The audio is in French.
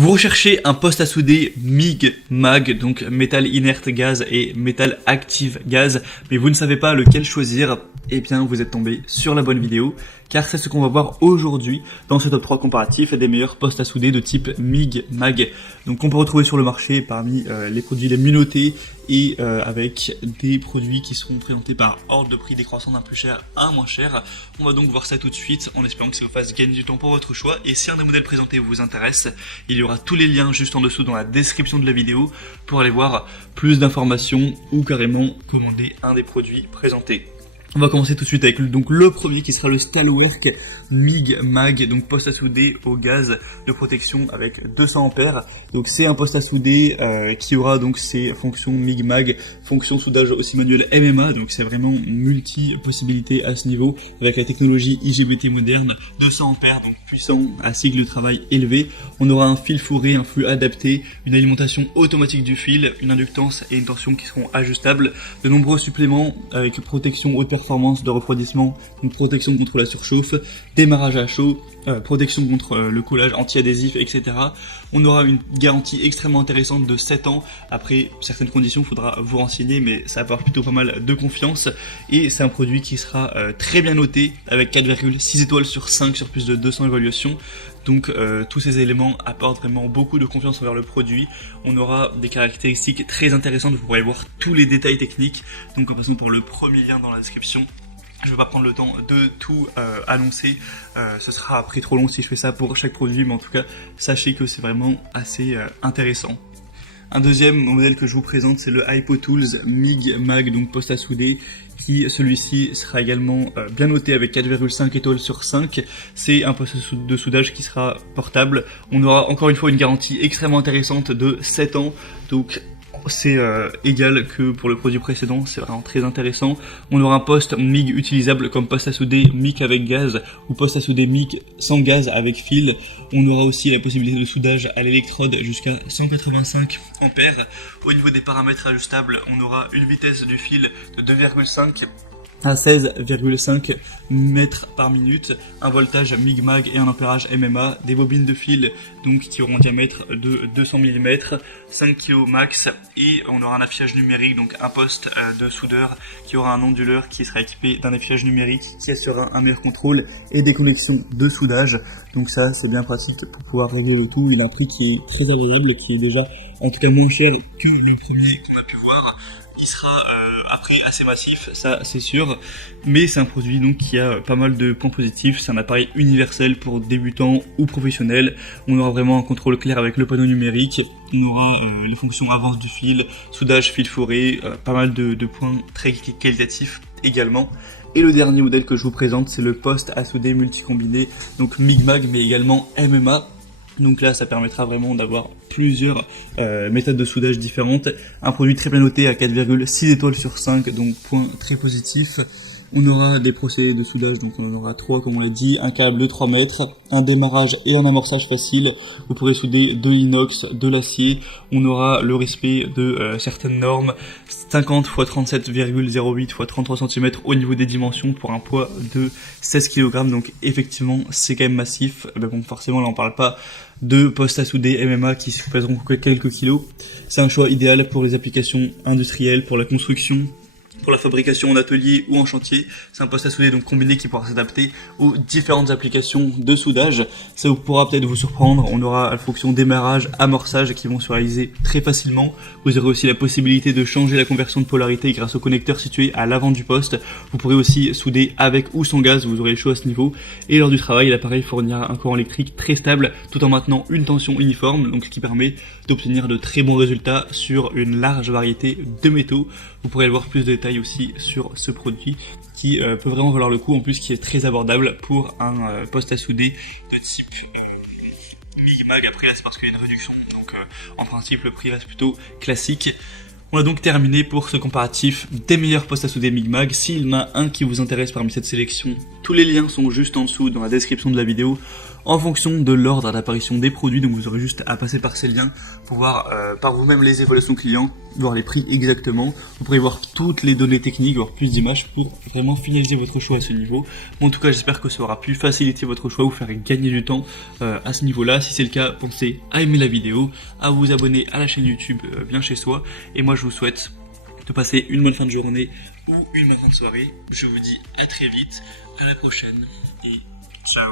Vous recherchez un poste à souder MIG, MAG, donc métal inerte gaz et métal active gaz, mais vous ne savez pas lequel choisir, eh bien vous êtes tombé sur la bonne vidéo, car c'est ce qu'on va voir aujourd'hui dans ce top 3 comparatif des meilleurs postes à souder de type MIG, MAG, donc qu'on peut retrouver sur le marché parmi les produits les mieux notés et avec des produits qui seront présentés par ordre de prix décroissant d'un plus cher à un moins cher. On va donc voir ça tout de suite en espérant que ça vous fasse gagner du temps pour votre choix, et si un des modèles présentés vous intéresse, il y aura tous les liens juste en dessous dans la description de la vidéo pour aller voir plus d'informations ou carrément commander un des produits présentés. On va commencer tout de suite avec donc le premier qui sera le Stalwerk MIG MAG, donc poste à souder au gaz de protection avec 200 ampères. Donc c'est un poste à souder qui aura donc ses fonctions MIG MAG, fonction soudage aussi manuel MMA, donc c'est vraiment multi possibilités à ce niveau avec la technologie IGBT moderne, 200 ampères donc puissant à cycle de travail élevé. On aura un fil fourré, un flux adapté, une alimentation automatique du fil, une inductance et une tension qui seront ajustables, de nombreux suppléments avec protection haute performance de refroidissement, une protection contre la surchauffe, démarrage à chaud, protection contre le collage anti-adhésif, etc. On aura une garantie extrêmement intéressante de 7 ans. Après certaines conditions, il faudra vous renseigner, mais ça va avoir plutôt pas mal de confiance. Et c'est un produit qui sera très bien noté avec 4,6 étoiles sur 5 sur plus de 200 évaluations. Donc tous ces éléments apportent vraiment beaucoup de confiance envers le produit. On aura des caractéristiques très intéressantes, vous pourrez voir tous les détails techniques. Donc en passant par le premier lien dans la description. Je ne vais pas prendre le temps de tout annoncer, ce sera après trop long si je fais ça pour chaque produit, mais en tout cas sachez que c'est vraiment assez intéressant. Un deuxième modèle que je vous présente, c'est le HypoTools MIG MAG, donc poste à souder, qui celui-ci sera également bien noté avec 4,5 étoiles sur 5. C'est un poste de soudage qui sera portable. On aura encore une fois une garantie extrêmement intéressante de 7 ans, donc c'est égal que pour le produit précédent, c'est vraiment très intéressant. On aura un poste MIG utilisable comme poste à souder MIG avec gaz ou poste à souder MIG sans gaz avec fil. On aura aussi la possibilité de soudage à l'électrode jusqu'à 185 ampères. Au niveau des paramètres ajustables, on aura une vitesse du fil de 2,5 à 16,5 mètres par minute, un voltage MIG MAG et un ampérage MMA, des bobines de fil donc qui auront un diamètre de 200 mm, 5 kg max, et on aura un affichage numérique, donc un poste de soudeur qui aura un onduleur qui sera équipé d'un affichage numérique qui assurera un meilleur contrôle et des connexions de soudage. Donc ça c'est bien pratique pour pouvoir régler le tout. Il a un prix qui est très agréable, qui est déjà en tout cas moins cher que le premier qu'on a pu voir. Il sera après assez massif, ça c'est sûr, mais c'est un produit donc qui a pas mal de points positifs. C'est un appareil universel pour débutants ou professionnels. On aura vraiment un contrôle clair avec le panneau numérique. On aura les fonctions avance du fil, soudage fil fourré, pas mal de points très qualitatifs également. Et le dernier modèle que je vous présente, c'est le poste à souder multi-combiné, donc MIG MAG mais également MMA. Donc là, ça permettra vraiment d'avoir plusieurs méthodes de soudage différentes. Un produit très bien noté à 4,6 étoiles sur 5, donc point très positif. On aura des procédés de soudage, donc on en aura 3 comme on l'a dit, un câble de 3 mètres, un démarrage et un amorçage facile. Vous pourrez souder de l'inox, de l'acier. On aura le respect de certaines normes, 50 x 37,08 x 33 cm au niveau des dimensions pour un poids de 16 kg. Donc effectivement c'est quand même massif, mais bon forcément là on parle pas de postes à souder MMA qui pèseront quelques kilos. C'est un choix idéal pour les applications industrielles, pour la construction, pour la fabrication en atelier ou en chantier. C'est un poste à souder donc combiné qui pourra s'adapter aux différentes applications de soudage. Ça pourra peut-être vous surprendre, on aura la fonction démarrage, amorçage qui vont se réaliser très facilement. Vous aurez aussi la possibilité de changer la conversion de polarité grâce au connecteur situé à l'avant du poste. Vous pourrez aussi souder avec ou sans gaz, vous aurez le choix à ce niveau. Et lors du travail, l'appareil fournira un courant électrique très stable tout en maintenant une tension uniforme, donc ce qui permet d'obtenir de très bons résultats sur une large variété de métaux. Vous pourrez voir plus de détails aussi sur ce produit qui peut vraiment valoir le coup, en plus qui est très abordable pour un poste à souder de type MIG MAG. Après là c'est parce qu'il y a une réduction, donc en principe le prix reste plutôt classique. On a donc terminé pour ce comparatif des meilleurs postes à souder MIG MAG. S'il y en a un qui vous intéresse parmi cette sélection, tous les liens sont juste en dessous dans la description de la vidéo. en fonction de l'ordre d'apparition des produits. Donc vous aurez juste à passer par ces liens pour voir par vous-même les évaluations clients, voir les prix exactement. Vous pourrez voir toutes les données techniques, voir plus d'images pour vraiment finaliser votre choix à ce niveau. Bon, en tout cas, j'espère que ça aura pu faciliter votre choix, vous faire gagner du temps à ce niveau-là. Si c'est le cas, pensez à aimer la vidéo, à vous abonner à la chaîne YouTube bien chez soi. Et moi, je vous souhaite de passer une bonne fin de journée ou une bonne fin de soirée. Je vous dis à très vite, à la prochaine et